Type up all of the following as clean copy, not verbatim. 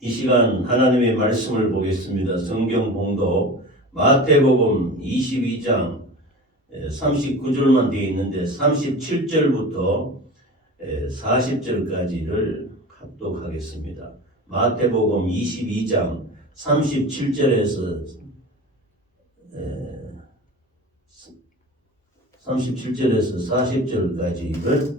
이 시간 하나님의 말씀을 보겠습니다. 성경 봉독 마태복음 22장 39절만 되어 있는데 37절부터 40절까지를 합독하겠습니다. 마태복음 22장 37절에서 40절까지를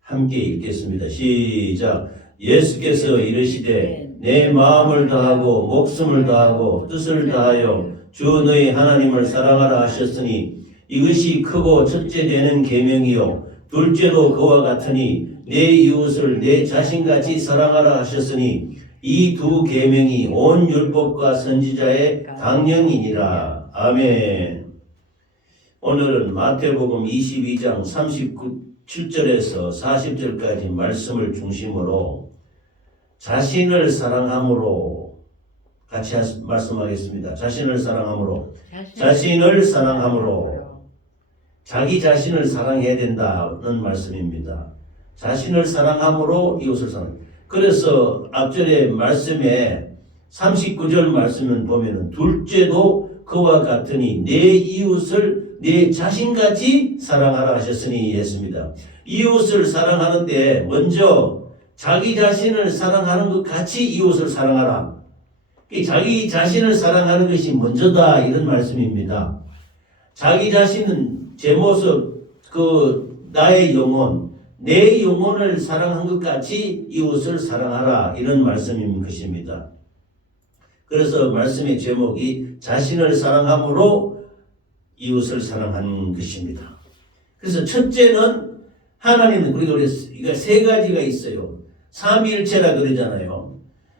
함께 읽겠습니다. 시작. 예수께서 이르시되 내 마음을 다하고 목숨을 다하고 뜻을 다하여 주 너희 하나님을 사랑하라 하셨으니 이것이 크고 첫째 되는 계명이요 둘째도 그와 같으니 내 이웃을 내 자신같이 사랑하라 하셨으니 이 두 계명이 온 율법과 선지자의 강령이니라. 아멘. 오늘은 마태복음 22장 37절에서 40절까지 말씀을 중심으로 자신을 사랑함으로 같이 말씀하겠습니다. 자신을 사랑함으로 자기 자신을 사랑해야 된다는 말씀입니다. 자신을 사랑함으로 이웃을 사랑. 그래서 앞절의 말씀에 39절 말씀을 보면은 둘째도 그와 같으니 내 이웃을 내 자신같이 사랑하라 하셨으니 했습니다. 이웃을 사랑하는데 먼저 자기 자신을 사랑하는 것 같이 이웃을 사랑하라. 자기 자신을 사랑하는 것이 먼저다 이런 말씀입니다. 자기 자신은 제 모습, 나의 영혼, 내 영혼을 사랑한 것 같이 이웃을 사랑하라 이런 말씀인 것입니다. 그래서 말씀의 제목이 자신을 사랑함으로 이웃을 사랑하는 것입니다. 그래서 첫째는 하나님은 우리가 세 가지가 있어요. 삼위일체라 그러잖아요.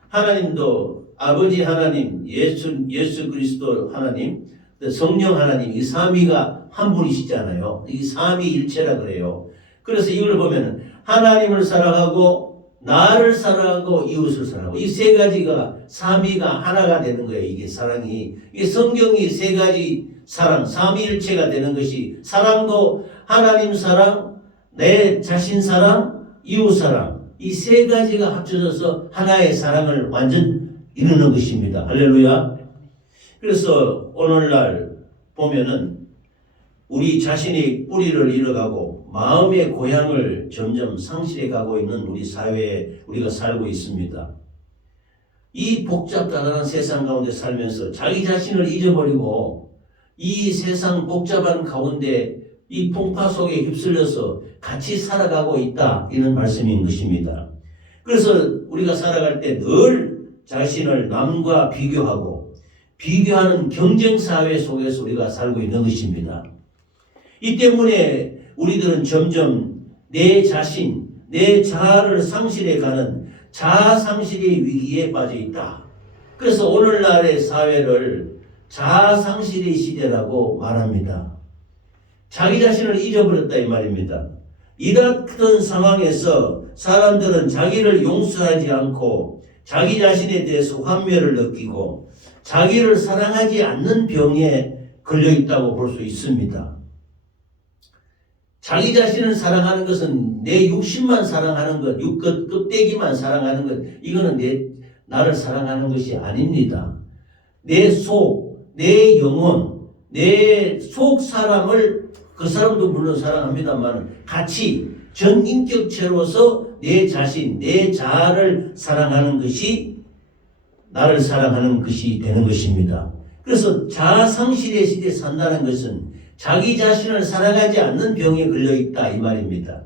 하나님도 아버지 하나님, 예수 그리스도 하나님, 성령 하나님, 이 삼위가 한 분이시잖아요. 이 삼위일체라 그래요. 그래서 이걸 보면 하나님을 사랑하고 나를 사랑하고 이웃을 사랑하고 이 세 가지가 삼위가 하나가 되는 거예요. 이게 사랑이. 이게 성경이 세 가지 사랑, 삼위일체가 되는 것이 사랑도 하나님 사랑, 내 자신 사랑, 이웃 사랑 이 세 가지가 합쳐져서 하나의 사랑을 완전 이루는 것입니다. 할렐루야. 그래서 오늘날 보면은 우리 자신이 뿌리를 잃어가고 마음의 고향을 점점 상실해 가고 있는 우리 사회에 우리가 살고 있습니다. 이 복잡다단한 세상 가운데 살면서 자기 자신을 잊어버리고 이 세상 복잡한 가운데 이 풍파 속에 휩쓸려서 같이 살아가고 있다 이런 말씀인 것입니다. 그래서 우리가 살아갈 때 늘 자신을 남과 비교하는 경쟁사회 속에서 우리가 살고 있는 것입니다. 이 때문에 우리들은 점점 내 자신, 내 자아를 상실해가는 자아상실의 위기에 빠져 있다. 그래서 오늘날의 사회를 자아상실의 시대라고 말합니다. 자기 자신을 잊어버렸다 이 말입니다. 이렇던 상황에서 사람들은 자기를 용서하지 않고 자기 자신에 대해서 환멸을 느끼고 자기를 사랑하지 않는 병에 걸려있다고 볼 수 있습니다. 자기 자신을 사랑하는 것은 내 육신만 사랑하는 것, 껍데기만 사랑하는 것, 이거는 나를 사랑하는 것이 아닙니다. 내 속, 내 영혼, 내 속 사람을 그 사람도 물론 사랑합니다만 같이 전인격체로서 내 자신, 내 자아를 사랑하는 것이 나를 사랑하는 것이 되는 것입니다. 그래서 자아상실의 시대에 산다는 것은 자기 자신을 사랑하지 않는 병에 걸려있다 이 말입니다.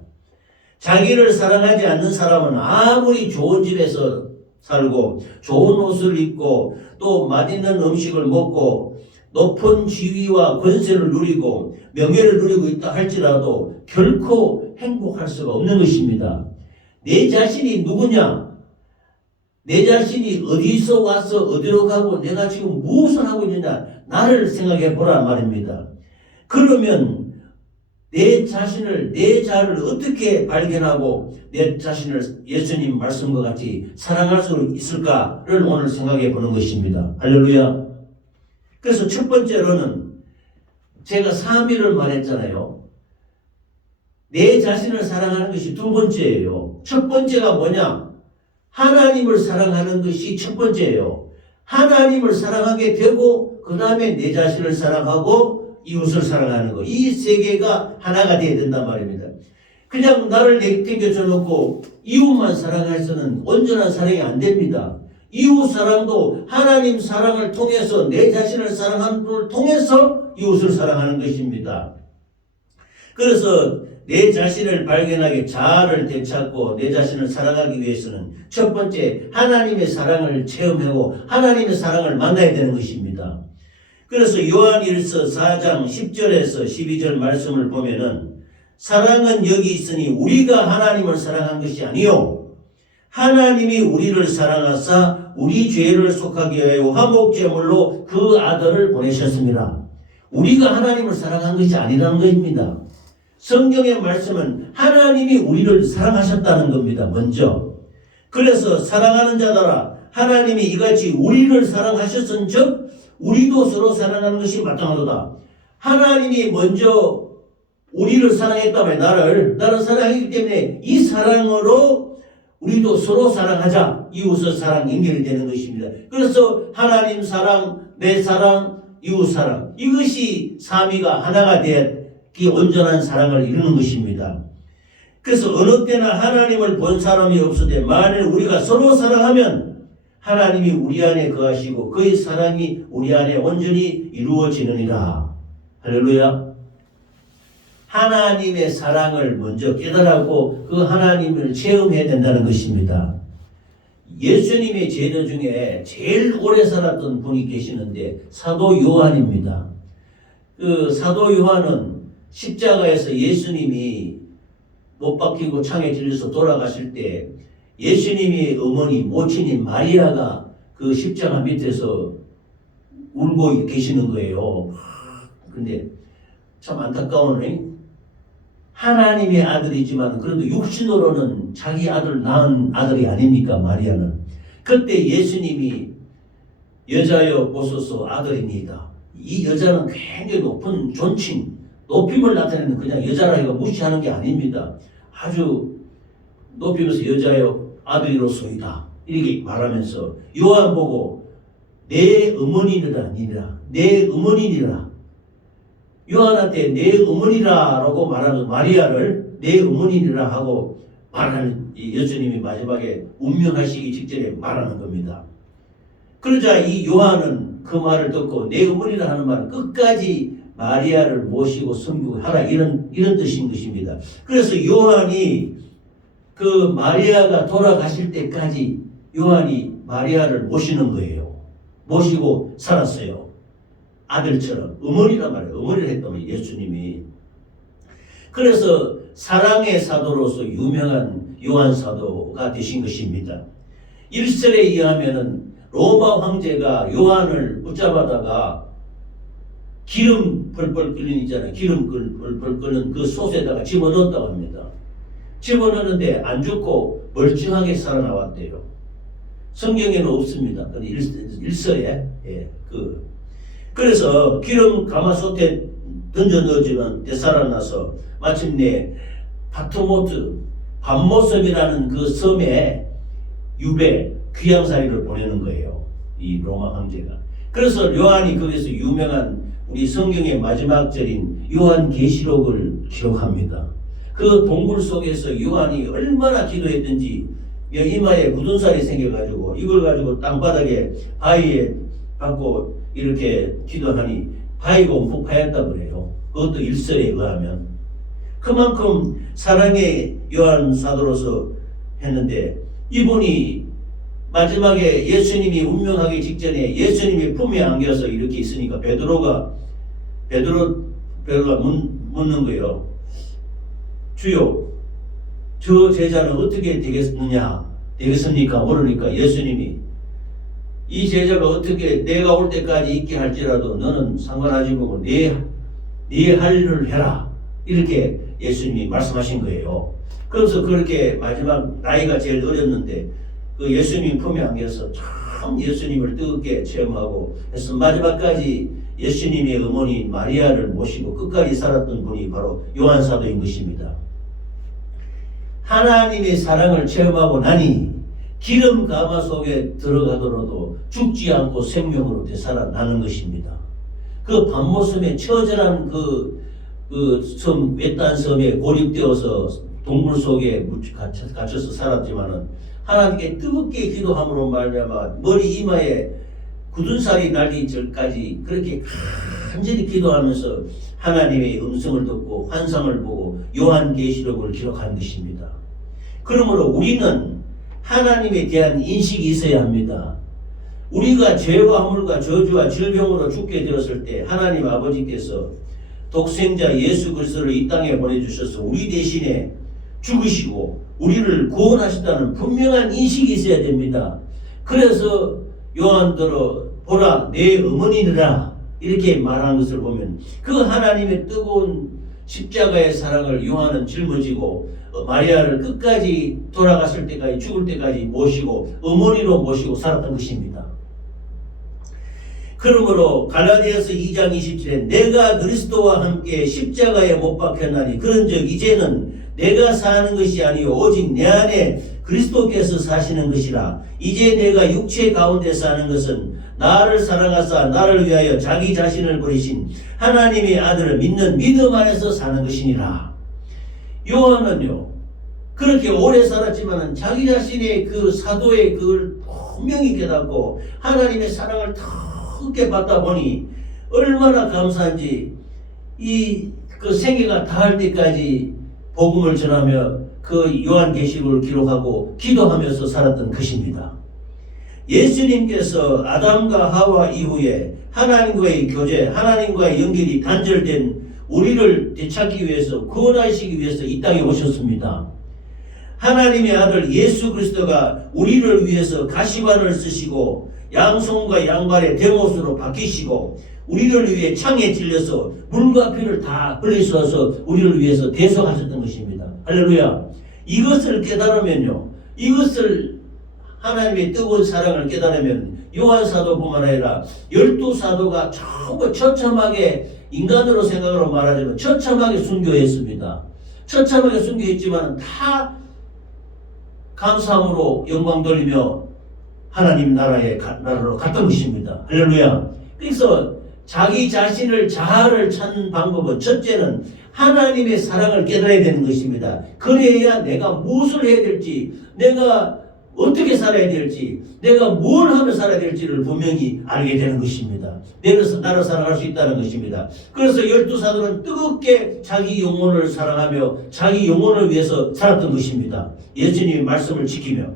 자기를 사랑하지 않는 사람은 아무리 좋은 집에서 살고 좋은 옷을 입고 또 맛있는 음식을 먹고 높은 지위와 권세를 누리고 명예를 누리고 있다 할지라도 결코 행복할 수가 없는 것입니다. 내 자신이 누구냐? 내 자신이 어디서 와서 어디로 가고 내가 지금 무엇을 하고 있느냐? 나를 생각해 보란 말입니다. 그러면 내 자신을, 내 자아를 어떻게 발견하고 내 자신을 예수님 말씀과 같이 사랑할 수 있을까를 오늘 생각해 보는 것입니다. 할렐루야. 그래서 첫 번째로는 제가 삼위를 말했잖아요. 내 자신을 사랑하는 것이 두 번째예요. 첫 번째가 뭐냐? 하나님을 사랑하는 것이 첫 번째예요. 하나님을 사랑하게 되고 그 다음에 내 자신을 사랑하고 이웃을 사랑하는 것. 이 세 개가 하나가 되어야 된단 말입니다. 그냥 나를 내팽겨쳐 놓고 이웃만 사랑해서는 온전한 사랑이 안 됩니다. 이웃 사랑도 하나님 사랑을 통해서 내 자신을 사랑하는 것을 통해서 이웃을 사랑하는 것입니다. 그래서 내 자신을 발견하게 자아를 되찾고 내 자신을 사랑하기 위해서는 첫 번째 하나님의 사랑을 체험하고 하나님의 사랑을 만나야 되는 것입니다. 그래서 요한일서 4장 10절에서 12절 말씀을 보면은 사랑은 여기 있으니 우리가 하나님을 사랑한 것이 아니요 하나님이 우리를 사랑하사 우리 죄를 속하게 하여 화목제물로 그 아들을 보내셨습니다. 우리가 하나님을 사랑한 것이 아니라는 것입니다. 성경의 말씀은 하나님이 우리를 사랑하셨다는 겁니다. 먼저. 그래서 사랑하는 자들아 하나님이 이같이 우리를 사랑하셨은즉 우리도 서로 사랑하는 것이 마땅하도다. 하나님이 먼저 우리를 사랑했다면 나를 사랑했기 때문에 이 사랑으로 우리도 서로 사랑하자. 이웃의 사랑 연결이 되는 것입니다. 그래서 하나님 사랑, 내 사랑, 이웃 사랑 이것이 삼위가 하나가 되어 이 온전한 사랑을 이루는 것입니다. 그래서 어느 때나 하나님을 본 사람이 없으되 만일 우리가 서로 사랑하면 하나님이 우리 안에 거하시고 그의 사랑이 우리 안에 온전히 이루어지느니라. 할렐루야. 하나님의 사랑을 먼저 깨달고 그 하나님을 체험해야 된다는 것입니다. 예수님의 제자 중에 제일 오래 살았던 분이 계시는데 사도 요한입니다. 그 사도 요한은 십자가에서 예수님이 못 박히고 창에 찔려서 돌아가실 때 예수님의 어머니 모친인 마리아가 그 십자가 밑에서 울고 계시는 거예요. 근데 참 안타까우네. 하나님의 아들이지만 그래도 육신으로는 자기 아들 낳은 아들이 아닙니까 마리아는. 그때 예수님이 여자여 보소서 아들이니이다. 이 여자는 굉장히 높은 존칭 높임을 나타내는 그냥 여자라 이거 무시하는 게 아닙니다. 아주 높이면서 여자여 아들이로소이다 이렇게 말하면서 요한 보고 내 어머니니라 니라 내 어머니니라 요한한테 내 어머니라라고 말하면서 마리아를 내 어머니니라 하고 말하는 예수님이 마지막에 운명하시기 직전에 말하는 겁니다. 그러자 이 요한은 그 말을 듣고 내 어머니라 하는 말은 끝까지 마리아를 모시고 섬기하라 이런 뜻인 것입니다. 그래서 요한이 그 마리아가 돌아가실 때까지 요한이 마리아를 모시는 거예요. 모시고 살았어요. 아들처럼 어머니란 말이에요. 어머니를 했다면 예수님이. 그래서 사랑의 사도로서 유명한 요한 사도가 되신 것입니다. 1설에 의하면은 로마 황제가 요한을 붙잡아다가 기름 펄펄 끓는 있잖아요. 기름 펄펄 끓는 그 솥에다가 집어넣었다고 합니다. 집어넣었는데 안 죽고 멀쩡하게 살아나왔대요. 성경에는 없습니다. 근데 일서에 그래서 기름 가마솥에 던져 넣어주면 되살아나서 마침내 파트모트 밤모섬이라는 그 섬에 유배 귀양살이를 보내는 거예요. 이 로마 황제가. 그래서 요한이 거기서 유명한 우리 성경의 마지막 절인 요한계시록을 기록합니다. 그 동굴 속에서 요한이 얼마나 기도했든지 이마에 굳은 살이 생겨가지고 이걸 가지고 땅바닥에 바위에 받고 이렇게 기도하니 바위가 움푹 파였다고 그래요. 그것도 일설에 의하면. 그만큼 사랑의 요한 사도로서 했는데 이분이 마지막에 예수님이 운명하기 직전에 예수님이 품에 안겨서 이렇게 있으니까 베드로가 묻는 거예요. 주요, 저 제자는 어떻게 되겠습니까? 모르니까 예수님이 이 제자가 어떻게 내가 올 때까지 있게 할지라도 너는 상관하지 말고 네 할 일을 해라. 이렇게 예수님이 말씀하신 거예요. 그래서 그렇게 마지막 나이가 제일 어렸는데 그 예수님 품에 안겨서 참 예수님을 뜨겁게 체험하고 해서 마지막까지 예수님의 어머니 마리아를 모시고 끝까지 살았던 분이 바로 요한 사도인 것입니다. 하나님의 사랑을 체험하고 나니 기름 가마 속에 들어가더라도 죽지 않고 생명으로 되살아나는 것입니다. 그 밤모섬에 처절한 섬, 외딴 섬에 고립되어서 동굴 속에 갇혀서 살았지만은 하나님께 뜨겁게 기도함으로 말미암아 머리 이마에 굳은 살이 날기 전까지 그렇게 간절히 기도하면서 하나님의 음성을 듣고 환상을 보고 요한계시록을 기록한 것입니다. 그러므로 우리는 하나님에 대한 인식이 있어야 합니다. 우리가 죄와 허물과 저주와 질병으로 죽게 되었을 때 하나님 아버지께서 독생자 예수 그리스도를 이 땅에 보내주셔서 우리 대신에 죽으시고 우리를 구원하셨다는 분명한 인식이 있어야 됩니다. 그래서 요한더러 보라 내 어머니라 이렇게 말하는 것을 보면 그 하나님의 뜨거운 십자가의 사랑을 요한은 짊어지고 마리아를 끝까지 돌아갔을 때까지 죽을 때까지 모시고 어머니로 모시고 살았던 것입니다. 그러므로 갈라디아서 2장 27에 내가 그리스도와 함께 십자가에 못 박혔나니 그런즉 이제는 내가 사는 것이 아니요 오직 내 안에 그리스도께서 사시는 것이라. 이제 내가 육체 가운데 사는 것은 나를 사랑하사 나를 위하여 자기 자신을 버리신 하나님의 아들을 믿는 믿음 안에서 사는 것이니라. 요한은요 그렇게 오래 살았지만 자기 자신의 그 사도의 그걸 분명히 깨닫고 하나님의 사랑을 크게 받다 보니 얼마나 감사한지 그 생애가 다할 때까지 복음을 전하며 그 요한계시록을 기록하고 기도하면서 살았던 것입니다. 예수님께서 아담과 하와 이후에 하나님과의 교제, 하나님과의 연결이 단절된 우리를 되찾기 위해서 구원하시기 위해서 이 땅에 오셨습니다. 하나님의 아들 예수 그리스도가 우리를 위해서 가시관을 쓰시고 양손과 양발의 대못으로 박히시고 우리를 위해 창에 찔려서 물과 피를 다 흘리셔서 우리를 위해서 대속하셨던 것입니다. 할렐루야. 이것을 깨달으면요, 이것을 하나님의 뜨거운 사랑을 깨달으면 요한사도뿐만 아니라 12사도가 전부 처참하게 인간으로 생각으로 말하자면 처참하게 순교했습니다. 처참하게 순교했지만 다 감사함으로 영광 돌리며 하나님 나라로 갔던 것입니다. 할렐루야. 그래서 자기 자신을 자아를 찾는 방법은 첫째는 하나님의 사랑을 깨달아야 되는 것입니다. 그래야 내가 무엇을 해야 될지, 내가 어떻게 살아야 될지, 내가 뭘 하며 살아야 될지를 분명히 알게 되는 것입니다. 내가 나를 사랑할 수 있다는 것입니다. 그래서 12사도는 뜨겁게 자기 영혼을 사랑하며 자기 영혼을 위해서 살았던 것입니다. 예수님의 말씀을 지키며.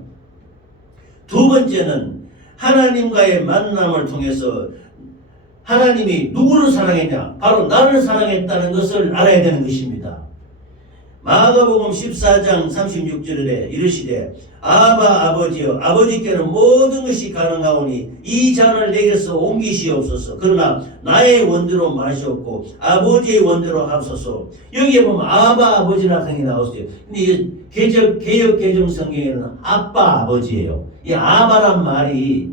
두 번째는 하나님과의 만남을 통해서 하나님이 누구를 사랑했냐? 바로 나를 사랑했다는 것을 알아야 되는 것입니다. 마가복음 14장 36절에 이르시되 아바 아버지여 아버지께는 모든 것이 가능하오니 이 잔을 내게서 옮기시옵소서. 그러나 나의 원대로 마시옵고 아버지의 원대로 하소서. 여기에 보면 아바 아버지라는 성경이 나왔어요. 근데 이 개역 개정 성경에는 아빠 아버지예요. 이 아바란 말이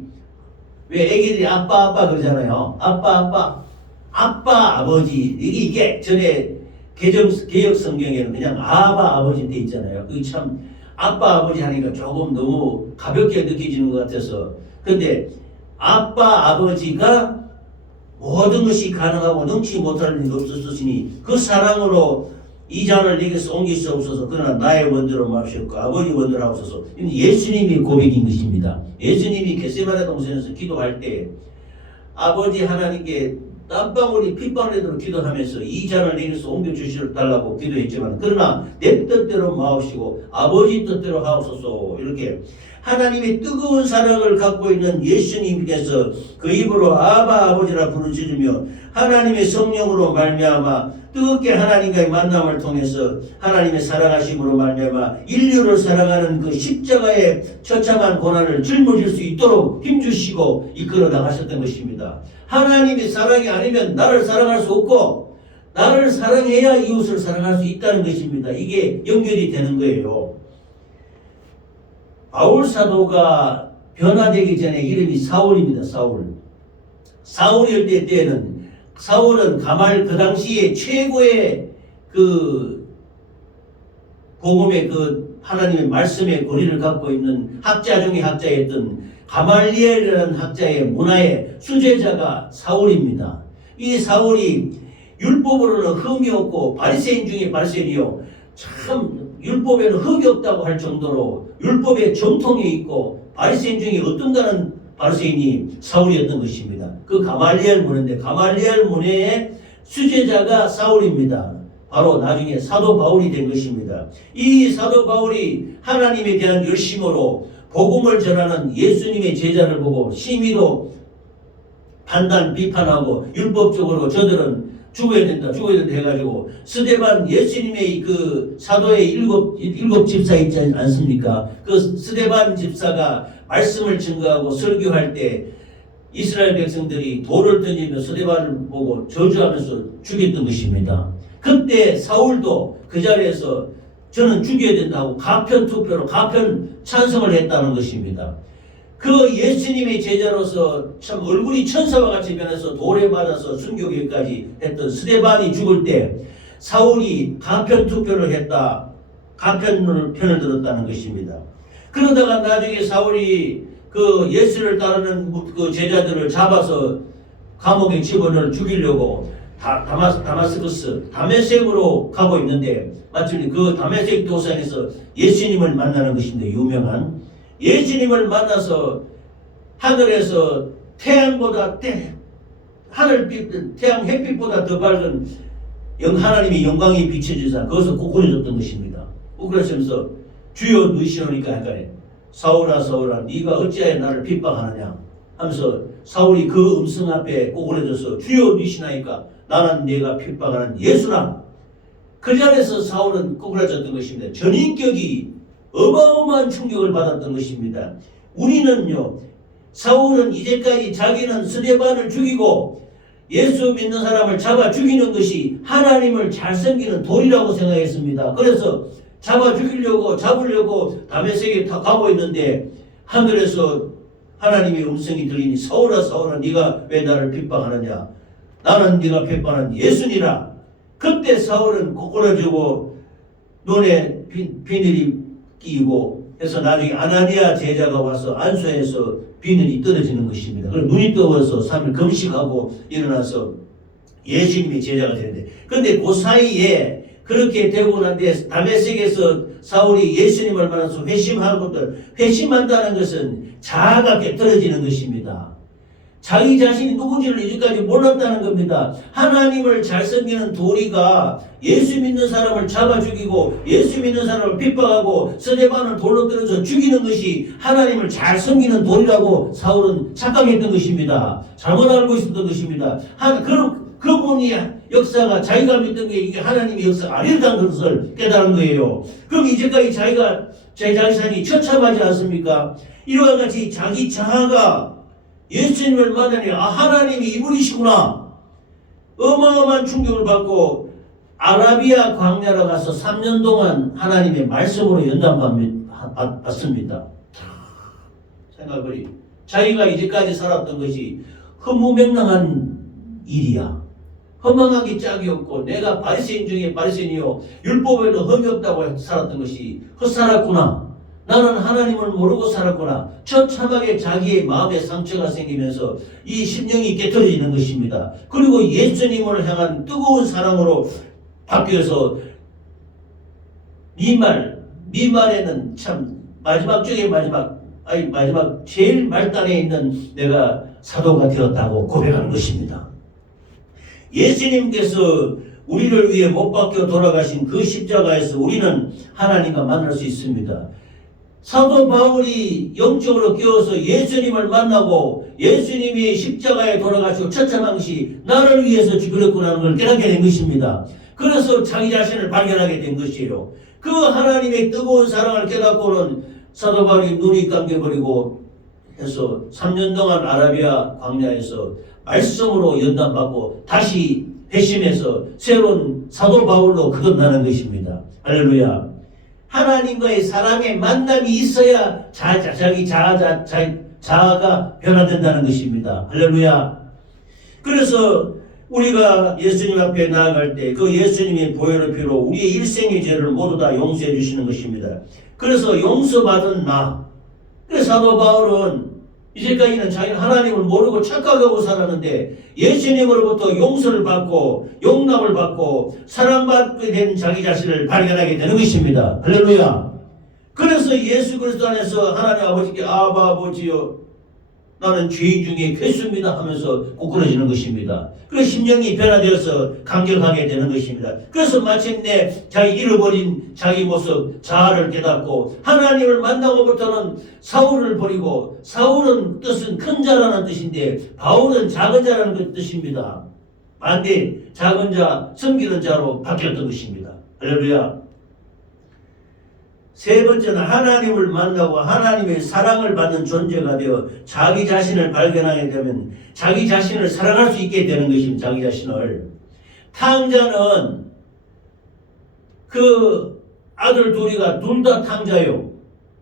왜 애기들이 아빠 그러잖아요. 아빠 아버지 이게 전에 개역 성경에는 그냥 아바 아버지 돼 있잖아요. 그게 참 아빠 아버지 하니까 조금 너무 가볍게 느껴지는 것 같아서. 그런데 아빠 아버지가 모든 것이 가능하고 넘치지 못할 일이 없었으니 그 사랑으로 이 잔을 내게서 옮기시옵소서. 그러나 나의 원대로 마시옵고 아버지 원대로 하옵소서. 예수님이 고백인 것입니다. 예수님이 겟세마네 동산에서 기도할 때 아버지 하나님께 땀방울이 핏방울에도 기도하면서 이 잔을 내게서 옮겨주시달라고 기도했지만 그러나 내 뜻대로 마옵시고 아버지 뜻대로 하옵소서. 이렇게 하나님의 뜨거운 사랑을 갖고 있는 예수님께서 그 입으로 아바 아버지라 부르짖으며 하나님의 성령으로 말미암아 뜨겁게 하나님과의 만남을 통해서 하나님의 사랑하심으로 말미암아 인류를 사랑하는 그 십자가의 처참한 고난을 짊어질 수 있도록 힘주시고 이끌어 나가셨던 것입니다. 하나님의 사랑이 아니면 나를 사랑할 수 없고 나를 사랑해야 이웃을 사랑할 수 있다는 것입니다. 이게 연결이 되는 거예요. 바울 사도가 변화되기 전에 이름이 사울입니다. 사울일 때는 사울은 그 당시에 최고의 그 복음의 그 하나님의 말씀의 권위를 갖고 있는 학자 중에 학자였던 가말리엘이라는 학자의 문화의 수제자가 사울입니다. 이 사울이 율법으로는 흠이 없고 바리새인 중에 바리새인이요, 참 율법에는 흠이 없다고 할 정도로 율법에 정통이 있고 바리새인 중에 어떤가는 바리새인이 사울이었던 것입니다. 그 가말리엘 문화인데 가말리엘 문화의 수제자가 사울입니다. 바로 나중에 사도 바울이 된 것입니다. 이 사도 바울이 하나님에 대한 열심으로 복음을 전하는 예수님의 제자를 보고 심의로 판단, 비판하고 율법적으로 저들은 죽어야 된다 해가지고 스데반, 예수님의 그 사도의 일곱 집사 있지 않습니까? 그 스데반 집사가 말씀을 증거하고 설교할 때 이스라엘 백성들이 돌을 던지며 스데반을 보고 저주하면서 죽였던 것입니다. 그때 사울도 그 자리에서 저는 죽여야 된다고 가편 투표로 가편 찬성을 했다는 것입니다. 그 예수님의 제자로서 참 얼굴이 천사와 같이 변해서 돌에 맞아서 순교기까지 했던 스데반이 죽을 때 사울이 가편 투표를 했다, 가편 편을 들었다는 것입니다. 그러다가 나중에 사울이 그 예수를 따르는 그 제자들을 잡아서 감옥에 집어넣어 죽이려고 다마스커스, 다메섹으로 가고 있는데 마침 그 다메섹 도상에서 예수님을 만나는 것인데, 유명한 예수님을 만나서 하늘에서 태양보다 태양 햇빛보다 더 밝은 하나님의 영광이 비춰지자 거기서 구부러졌던 것입니다. 구부러지면서 주여 누이시오니까 약간에 사울아 사울아 네가 어찌하여 나를 핍박하느냐 하면서 사울이 그 음성 앞에 구부러져서 주여 누이시나이까 나는 네가 핍박하는 예수라. 그 자리에서 사울은 구부러졌던 것입니다. 전인격이 어마어마한 충격을 받았던 것입니다. 우리는요, 사울은 이제까지 자기는 스데반을 죽이고 예수 믿는 사람을 잡아 죽이는 것이 하나님을 잘 섬기는 도리라고 생각했습니다. 그래서 잡으려고 다메섹에 가고 있는데 하늘에서 하나님의 음성이 들리니 사울아 사울아 네가 왜 나를 핍박하느냐, 나는 네가 핍박하는 예수니라. 그때 사울은 꼬꾸라지고 눈에 비늘이 끼고 해서 나중에 아나니아 제자가 와서 안수해서 비늘이 떨어지는 것입니다. 그럼 눈이 떠서 3일 금식하고 일어나서 예수님의 제자가 되는데, 그런데 그 사이에 그렇게 되고 난 뒤에 다메섹에서 사울이 예수님을 만나서 회심한다는 것은 자아가 깨떨어지는 것입니다. 자기 자신이 누군지를 이제까지 몰랐다는 겁니다. 하나님을 잘 섬기는 도리가 예수 믿는 사람을 잡아 죽이고 예수 믿는 사람을 핍박하고 스데반을 돌로 떨어져 죽이는 것이 하나님을 잘 섬기는 도리라고 사울은 착각했던 것입니다. 잘못 알고 있었던 것입니다. 그분이 역사가 자기가 믿던 게 이게 하나님의 역사가 아니라는 것을 깨달은 거예요. 그럼 이제까지 제 자신이 처참하지 않습니까? 이와 같이 자기 자아가 예수님을 만나니 하나님이 이분이시구나. 어마어마한 충격을 받고 아라비아 광야로 가서 3년 동안 하나님의 말씀으로 연단받습니다. 생각해보니 자기가 이제까지 살았던 것이 허무맹랑한 일이야. 허망하기 짝이 없고 내가 바리새인 중에 바리새인이요 율법에도 흠이 없다고 살았던 것이 헛살았구나. 나는 하나님을 모르고 살았구나. 처참하게 자기의 마음에 상처가 생기면서 이 심령이 깨트려지는 것입니다. 그리고 예수님을 향한 뜨거운 사랑으로 바뀌어서 네 말에는 참 마지막 제일 말단에 있는 내가 사도가 되었다고 고백하는 것입니다. 예수님께서 우리를 위해 못 박혀 돌아가신 그 십자가에서 우리는 하나님과 만날 수 있습니다. 사도 바울이 영적으로 깨어서 예수님을 만나고 예수님이 십자가에 돌아가시고 처참한 것이 나를 위해서 죽으셨구나 하는 걸 깨닫게 된 것입니다. 그래서 자기 자신을 발견하게 된 것이에요. 그 하나님의 뜨거운 사랑을 깨닫고는 사도 바울이 눈이 감겨버리고 해서 3년 동안 아라비아 광야에서 말씀으로 연단받고 다시 회심해서 새로운 사도 바울로 거듭나는 것입니다. 할렐루야. 하나님과의 사랑의 만남이 있어야 자기 자아가 변화된다는 것입니다. 할렐루야. 그래서 우리가 예수님 앞에 나아갈 때 그 예수님의 보혈의 피로 우리의 일생의 죄를 모두 다 용서해 주시는 것입니다. 그래서 용서받은 나. 그래서 사도 바울은 이제까지는 자기는 하나님을 모르고 착각하고 살았는데 예수님으로부터 용서를 받고 용납을 받고 사랑받게 된 자기 자신을 발견하게 되는 것입니다. 할렐루야. 그래서 예수 그리스도 안에서 하나님 아버지께 아바 아버지여 나는 죄인 중에 괴수입니다 하면서 꾸꾸러지는 것입니다. 그래서 심령이 변화되어서 감격하게 되는 것입니다. 그래서 마침내 자기 잃어버린 자기 모습 자아를 깨닫고 하나님을 만나고부터는 사울을 버리고 사울은 뜻은 큰 자라는 뜻인데 바울은 작은 자라는 뜻입니다. 반대 작은 자 섬기는 자로 바뀌었던 것입니다. 할렐루야. 세 번째는 하나님을 만나고 하나님의 사랑을 받는 존재가 되어 자기 자신을 발견하게 되면 자기 자신을 사랑할 수 있게 되는 것입니다. 자기 자신을. 탕자는 그 아들 둘이가 둘 다 탕자요.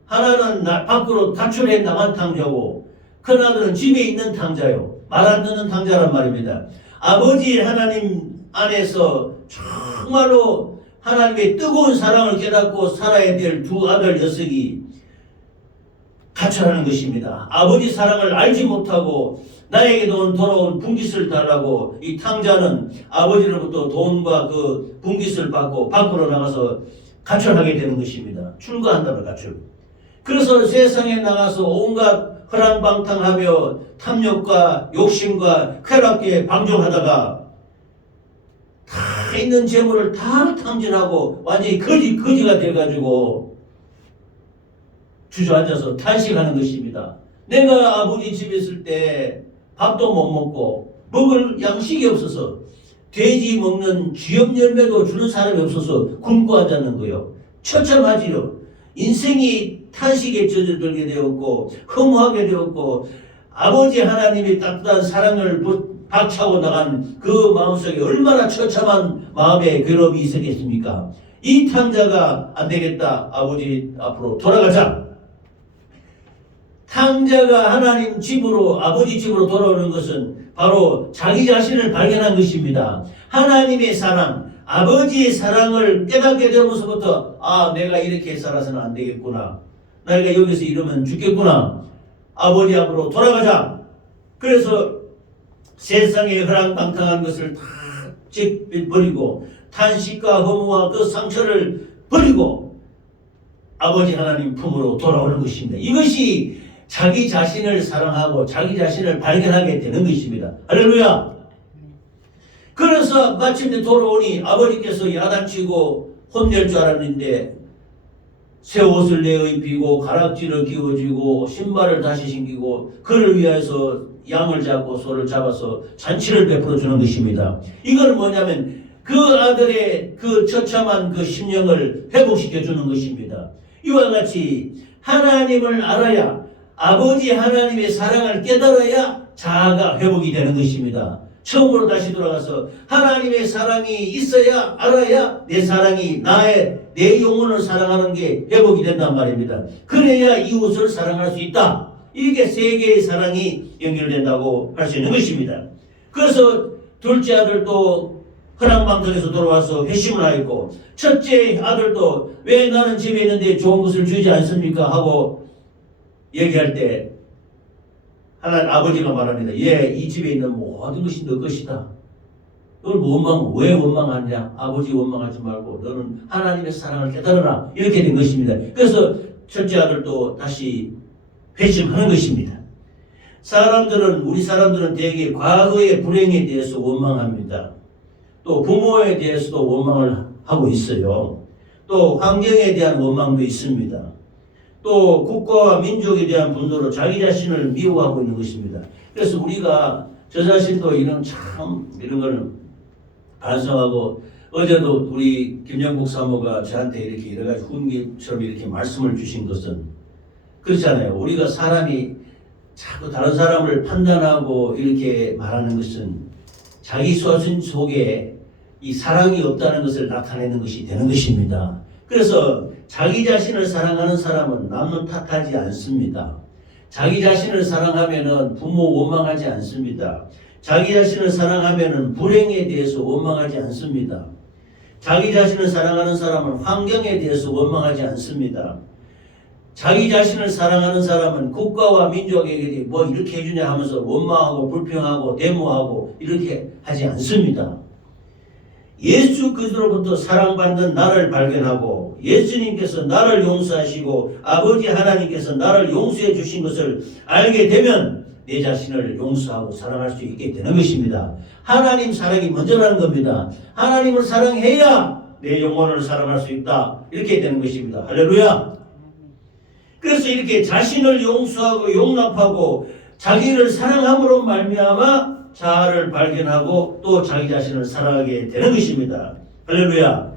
하나는 밖으로 가출해 나간 탕자고 큰 아들은 집에 있는 탕자요. 말 안 듣는 탕자란 말입니다. 아버지 하나님 안에서 정말로 하나님의 뜨거운 사랑을 깨닫고 살아야 될 두 아들 녀석이 가출하는 것입니다. 아버지 사랑을 알지 못하고 나에게 돌아온 분깃을 달라고 이 탕자는 아버지로부터 돈과 그 분깃을 받고 밖으로 나가서 가출하게 되는 것입니다. 출가한다는 가출. 그래서 세상에 나가서 온갖 허랑방탕하며 탐욕과 욕심과 쾌락에 방종하다가 다 있는 재물을 다 탐진하고 완전히 거지가 돼가지고 주저앉아서 탄식하는 것입니다. 내가 아버지 집에 있을 때 밥도 못 먹고 먹을 양식이 없어서 돼지 먹는 쥐염 열매도 주는 사람이 없어서 굶고 앉았는 거요. 처참하지요. 인생이 탄식에 젖어들게 되었고 허무하게 되었고 아버지 하나님의 따뜻한 사랑을 박차고 나간 그 마음속에 얼마나 처참한 마음의 괴로움이 있었겠습니까? 이 탕자가 안 되겠다. 아버지 앞으로 돌아가자. 탕자가 하나님 집으로 아버지 집으로 돌아오는 것은 바로 자기 자신을 발견한 것입니다. 하나님의 사랑, 아버지의 사랑을 깨닫게 되면서부터 내가 이렇게 살아서는 안 되겠구나. 내가 여기서 이러면 죽겠구나. 아버지 앞으로 돌아가자. 그래서 세상의 허랑방탕한 것을 다 버리고 탄식과 허무와 그 상처를 버리고 아버지 하나님 품으로 돌아오는 것입니다. 이것이 자기 자신을 사랑하고 자기 자신을 발견하게 되는 것입니다. 할렐루야. 그래서 마침내 돌아오니 아버지께서 야단치고 혼낼 줄 알았는데 새 옷을 내입히고 가락지를 끼워주고 신발을 다시 신기고 그를 위해서 양을 잡고 소를 잡아서 잔치를 베풀어 주는 것입니다. 이건 뭐냐면 그 아들의 그 처참한 그 심령을 회복시켜 주는 것입니다. 이와 같이 하나님을 알아야 아버지 하나님의 사랑을 깨달아야 자아가 회복이 되는 것입니다. 처음으로 다시 돌아가서 하나님의 사랑이 있어야 알아야 내 사랑이 내 영혼을 사랑하는 게 회복이 된단 말입니다. 그래야 이웃을 사랑할 수 있다. 이게 세 개의 사랑이 연결된다고 할 수 있는 것입니다. 그래서 둘째 아들도 허랑방탕에서 돌아와서 회심을 하였고 첫째 아들도 왜 나는 집에 있는데 좋은 것을 주지 않습니까? 하고 얘기할 때 하나님 아버지가 말합니다. 이 집에 있는 모든 것이 너 것이다. 널 왜 원망하냐? 아버지 원망하지 말고 너는 하나님의 사랑을 깨달아라. 이렇게 된 것입니다. 그래서 첫째 아들도 다시 회심하는 것입니다. 우리 사람들은 대개 과거의 불행에 대해서 원망합니다. 또 부모에 대해서도 원망을 하고 있어요. 또 환경에 대한 원망도 있습니다. 또 국가와 민족에 대한 분노로 자기 자신을 미워하고 있는 것입니다. 그래서 우리가 저 자신도 이런 거는 반성하고 어제도 우리 김영국 사모가 저한테 이렇게 여러 가지 훈계처럼 이렇게 말씀을 주신 것은 그렇잖아요. 우리가 사람이 자꾸 다른 사람을 판단하고 이렇게 말하는 것은 자기 소신 속에 이 사랑이 없다는 것을 나타내는 것이 되는 것입니다. 그래서 자기 자신을 사랑하는 사람은 남을 탓하지 않습니다. 자기 자신을 사랑하면은 부모 원망하지 않습니다. 자기 자신을 사랑하면은 불행에 대해서 원망하지 않습니다. 자기 자신을 사랑하는 사람은 환경에 대해서 원망하지 않습니다. 자기 자신을 사랑하는 사람은 국가와 민족에게 뭐 이렇게 해주냐 하면서 원망하고 불평하고 데모하고 이렇게 하지 않습니다. 예수 그리스도로부터 사랑받는 나를 발견하고 예수님께서 나를 용서하시고 아버지 하나님께서 나를 용서해 주신 것을 알게 되면 내 자신을 용서하고 사랑할 수 있게 되는 것입니다. 하나님 사랑이 먼저라는 겁니다. 하나님을 사랑해야 내 영혼을 사랑할 수 있다. 이렇게 되는 것입니다. 할렐루야. 그래서 이렇게 자신을 용서하고 용납하고 자기를 사랑함으로 말미암아 자아를 발견하고 또 자기 자신을 사랑하게 되는 것입니다. 할렐루야.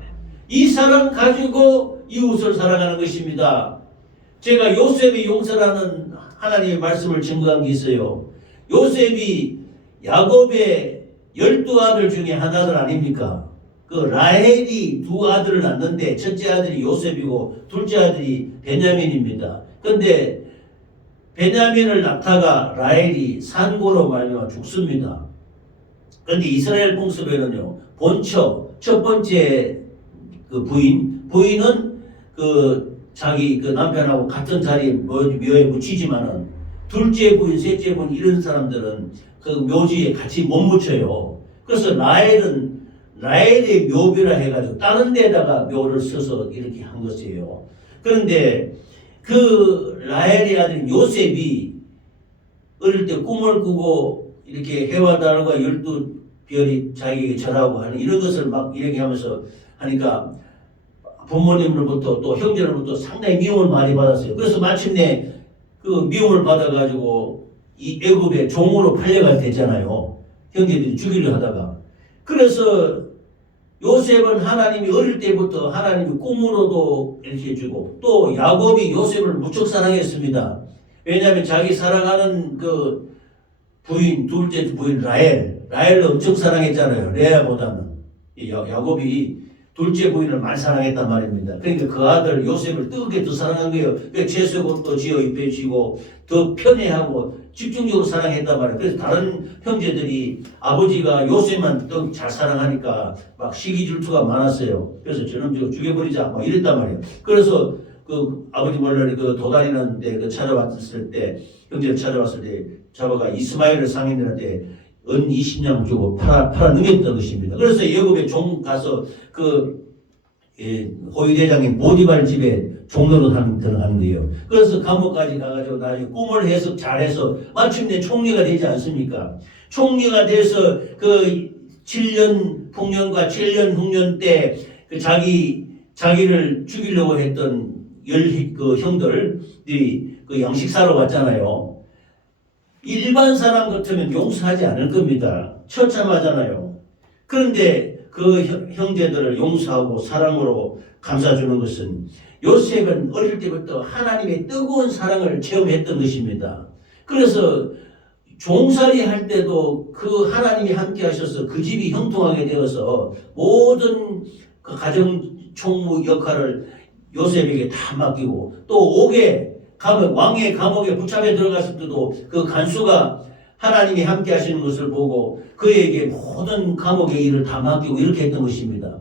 이 사랑 가지고 이웃을 사랑하는 것입니다. 제가 요셉의 용서라는 하나님의 말씀을 증거한 게 있어요. 요셉이 야곱의 12아들 중에 하나들 아닙니까? 그 라헬이 두 아들을 낳는데 첫째 아들이 요셉이고 둘째 아들이 베냐민입니다. 그런데 베냐민을 낳다가 라헬이 산고로 말미암아 죽습니다. 그런데 이스라엘 풍습에는요, 본처 첫 번째 그 부인은 그 자기 그 남편하고 같은 자리에 묘에 묻히지만은 둘째 부인, 셋째 부인 이런 사람들은 그 묘지에 같이 못 묻혀요. 그래서 라헬의 묘비라 해가지고 다른 데다가 묘를 써서 이렇게 한 것이에요. 그런데 그 라헬의 아들 요셉이 어릴 때 꿈을 꾸고 이렇게 해와 달과 12별이 자기에게 절하고 하는 이런 것을 막 이렇게 하면서 하니까 부모님으로부터 또 형제로부터 상당히 미움을 많이 받았어요. 그래서 마침내 그 미움을 받아가지고 이 애굽의 종으로 팔려가게 됐잖아요. 형제들이 죽이려 하다가. 그래서 요셉은 하나님이 어릴 때부터 하나님이 꿈으로도 이렇게 해주고 또 야곱이 요셉을 무척 사랑했습니다. 왜냐하면 자기 사랑하는 그 부인, 둘째 부인 라헬을 엄청 사랑했잖아요. 레아보다는. 야곱이 둘째 부인을 많이 사랑했단 말입니다. 그러니까 그 아들 요셉을 뜨겁게 더 사랑한 거예요. 그러니까 채소옷도 지어 입혀주고 더 편애하고 집중적으로 사랑했단 말이에요. 그래서 다른 형제들이 아버지가 요셉만 더 잘 사랑하니까 막 시기 질투가 많았어요. 그래서 저놈 저거 죽여버리자 막 이랬단 말이에요. 그래서 그 아버지 몰래 그 도다니는 데 그 찾아왔을 때 형제를 찾아왔을 때 자바가 이스마엘을 상인들한테 은 20냥 주고 팔아 넘겼던 것입니다. 그래서 애굽에 종 가서 그 호위대장인 보디발 집에 종로로 들어가는 거예요. 그래서 감옥까지 가가지고 나중에 꿈을 해석 잘해서 마침내 총리가 되지 않습니까? 총리가 돼서 그 7년 풍년과 7년 흉년 때 그 자기를 죽이려고 했던 그 형들이 그 양식사로 왔잖아요. 일반 사람 같으면 용서하지 않을 겁니다. 처참하잖아요. 그런데 그 형제들을 용서하고 사랑으로 감싸주는 것은 요셉은 어릴 때부터 하나님의 뜨거운 사랑을 체험했던 것입니다. 그래서 종살이 할 때도 그 하나님이 함께 하셔서 그 집이 형통하게 되어서 모든 그 가정 총무 역할을 요셉에게 다 맡기고 또 옥에 왕의 감옥에 붙잡혀 들어갔을 때도 그 간수가 하나님이 함께 하시는 것을 보고 그에게 모든 감옥의 일을 다 맡기고 이렇게 했던 것입니다.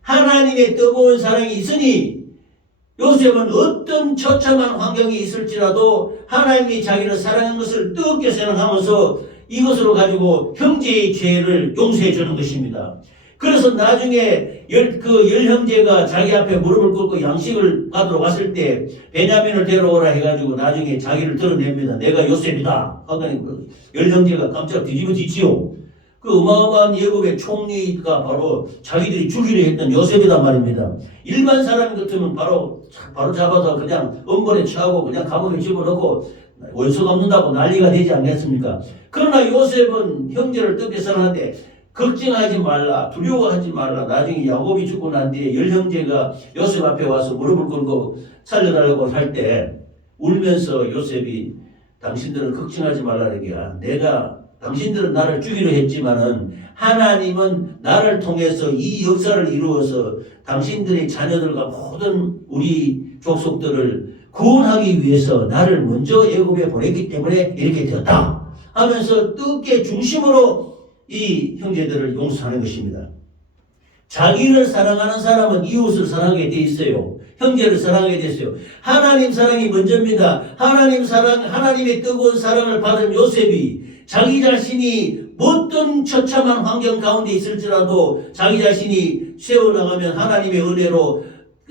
하나님의 뜨거운 사랑이 있으니 요셉은 어떤 처참한 환경이 있을지라도 하나님이 자기를 사랑한 것을 뜨겁게 생각하면서 이것으로 가지고 형제의 죄를 용서해 주는 것입니다. 그래서 나중에 열 형제가 자기 앞에 무릎을 꿇고 양식을 받으러 왔을 때 베냐민을 데려오라 해가지고 나중에 자기를 드러냅니다. 내가 요셉이다. 하더니 열 형제가 깜짝 뒤집어지지요. 그 어마어마한 애굽의 총리가 바로 자기들이 죽이려 했던 요셉이란 말입니다. 일반 사람 같으면 바로 잡아서 그냥 엄벌에 처하고 그냥 감옥에 집어넣고 원수 갚는다고 난리가 되지 않겠습니까? 그러나 요셉은 형제를 뜨겁게 사랑하는데 걱정하지 말라, 두려워하지 말라. 나중에 야곱이 죽고 난 뒤에 열 형제가 요셉 앞에 와서 무릎을 꿇고 살려달라고 할 때 울면서 요셉이 당신들은 걱정하지 말라는 게 당신들은 나를 죽이려 했지만은 하나님은 나를 통해서 이 역사를 이루어서 당신들의 자녀들과 모든 우리 족속들을 구원하기 위해서 나를 먼저 애굽에 보냈기 때문에 이렇게 되었다. 하면서 뜨겁게 중심으로 이 형제들을 용서하는 것입니다. 자기를 사랑하는 사람은 이웃을 사랑하게 돼 있어요. 형제를 사랑하게 돼 있어요. 하나님 사랑이 먼저입니다. 하나님의 뜨거운 사랑을 받은 요셉이 자기 자신이 어떤 처참한 환경 가운데 있을지라도 자기 자신이 세워나가면 하나님의 은혜로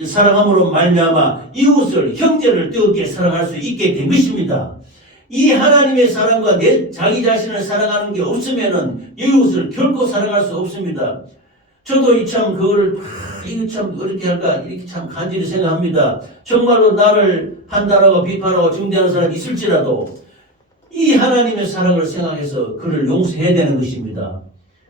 사랑함으로 말미암아 이웃을, 형제를 뜨겁게 사랑할 수 있게 된 것입니다. 이 하나님의 사랑과 자기 자신을 사랑하는 게 없으면은 이웃을 결코 사랑할 수 없습니다. 저도 이거 참 어떻게 할까 이렇게 참 간절히 생각합니다. 정말로 나를 판단하고 비판하고 중대하는 사람이 있을지라도 이 하나님의 사랑을 생각해서 그를 용서해야 되는 것입니다.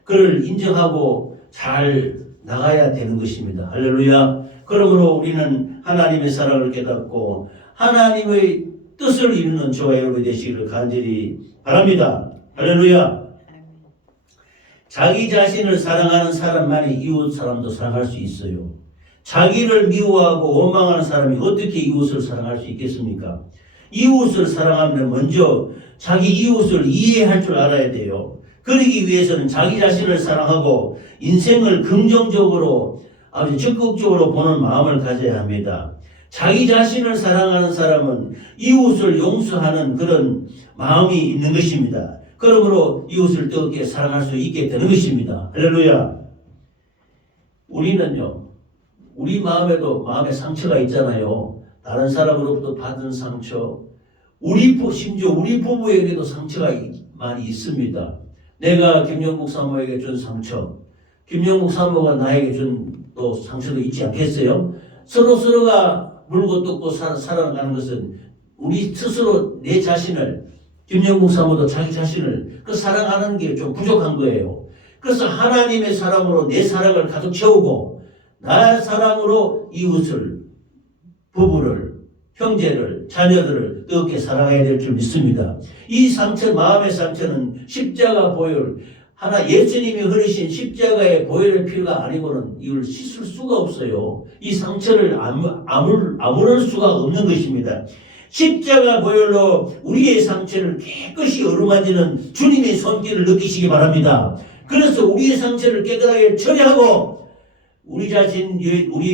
그를 인정하고 잘 나가야 되는 것입니다. 할렐루야. 그러므로 우리는 하나님의 사랑을 깨닫고 하나님의 뜻을 이루는 저와 여러분이 되시기를 간절히 바랍니다. 할렐루야. 자기 자신을 사랑하는 사람만이 이웃 사람도 사랑할 수 있어요. 자기를 미워하고 원망하는 사람이 어떻게 이웃을 사랑할 수 있겠습니까? 이웃을 사랑하면 먼저 자기 이웃을 이해할 줄 알아야 돼요. 그러기 위해서는 자기 자신을 사랑하고 인생을 긍정적으로 아주 적극적으로 보는 마음을 가져야 합니다. 자기 자신을 사랑하는 사람은 이웃을 용서하는 그런 마음이 있는 것입니다. 그러므로 이웃을 뜨겁게 사랑할 수 있게 되는 것입니다. 할렐루야. 우리는요, 우리 마음에도 마음에 상처가 있잖아요. 다른 사람으로부터 받은 상처, 심지어 우리 부부에게도 상처가 많이 있습니다. 내가 김영국 사모에게 준 상처, 김영국 사모가 나에게 준 또 상처도 있지 않겠어요? 서로가 물고 뜯고 살아가는 것은 우리 스스로 내 자신을, 김영국 사모도 자기 자신을 사랑하는 게 좀 부족한 거예요. 그래서 하나님의 사랑으로 내 사랑을 가득 채우고 나의 사랑으로 이웃을, 부부를, 형제를, 자녀들을 뜨겁게 사랑해야 될 줄 믿습니다. 이 상처, 마음의 상처는 십자가 보혈, 예수님이 흘리신 십자가의 보혈의 피가 아니고는 이걸 씻을 수가 없어요. 이 상처를 아무를 수가 없는 것입니다. 십자가 보혈로 우리의 상처를 깨끗이 어루만지는 주님의 손길을 느끼시기 바랍니다. 그래서 우리의 상처를 깨끗하게 처리하고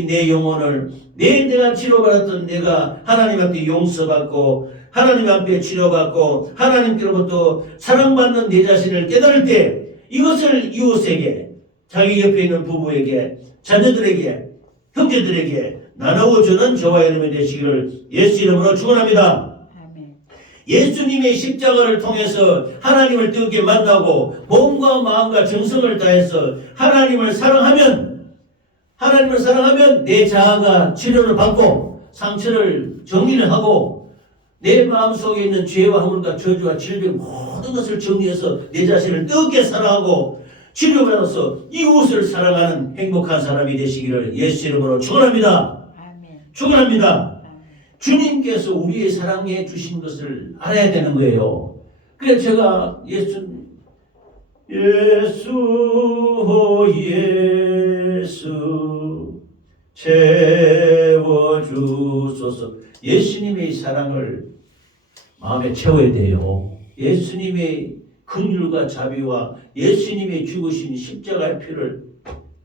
내 영혼을 내가 치료받았던 내가 하나님 앞에 용서받고 하나님 앞에 치료받고 하나님께로부터 사랑받는 내 자신을 깨달을 때 이것을 이웃에게, 자기 옆에 있는 부부에게, 자녀들에게, 형제들에게 나누어주는 저와 여러분이 되시기를 예수 이름으로 축원합니다. 예수님의 십자가를 통해서 하나님을 뜨겁게 만나고 몸과 마음과 정성을 다해서 하나님을 사랑하면 내 자아가 치료를 받고 상처를 정리를 하고 내 마음속에 있는 죄와 허물과 저주와 질병 모든 것을 정리해서 내 자신을 뜨겁게 사랑하고 치료받아서 이웃을 사랑하는 행복한 사람이 되시기를 예수 이름으로 축원합니다. 축원합니다. 주님께서 우리의 사랑해 주신 것을 알아야 되는 거예요. 그래서 제가 예수 채워주소서. 예수님의 사랑을 마음에 채워야 돼요. 예수님의 긍휼과 자비와 예수님의 죽으신 십자가의 피를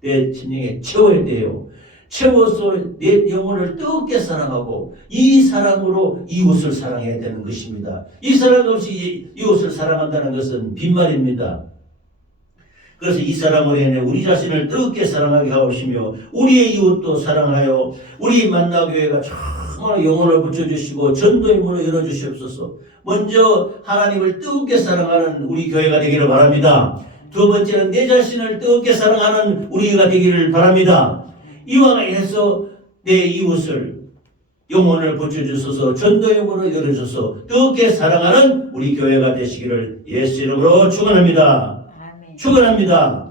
내 진영에 채워야 돼요. 채워서 내 영혼을 뜨겁게 사랑하고 이 사랑으로 이웃을 사랑해야 되는 것입니다. 이 사랑 없이 이웃을 사랑한다는 것은 빈말입니다. 그래서 이 사랑으로 인해 우리 자신을 뜨겁게 사랑하게 하옵시며 우리의 이웃도 사랑하여 우리 만나교회가 정말 영혼을 붙여주시고 전도의 문을 열어주시옵소서. 먼저 하나님을 뜨겁게 사랑하는 우리 교회가 되기를 바랍니다. 두 번째는 내 자신을 뜨겁게 사랑하는 우리가 되기를 바랍니다. 이와 해서 내 이웃을 영혼을 붙여주소서 전도의 문을 열어주소서 뜨겁게 사랑하는 우리 교회가 되시기를 예수 이름으로 축원합니다. 축원합니다.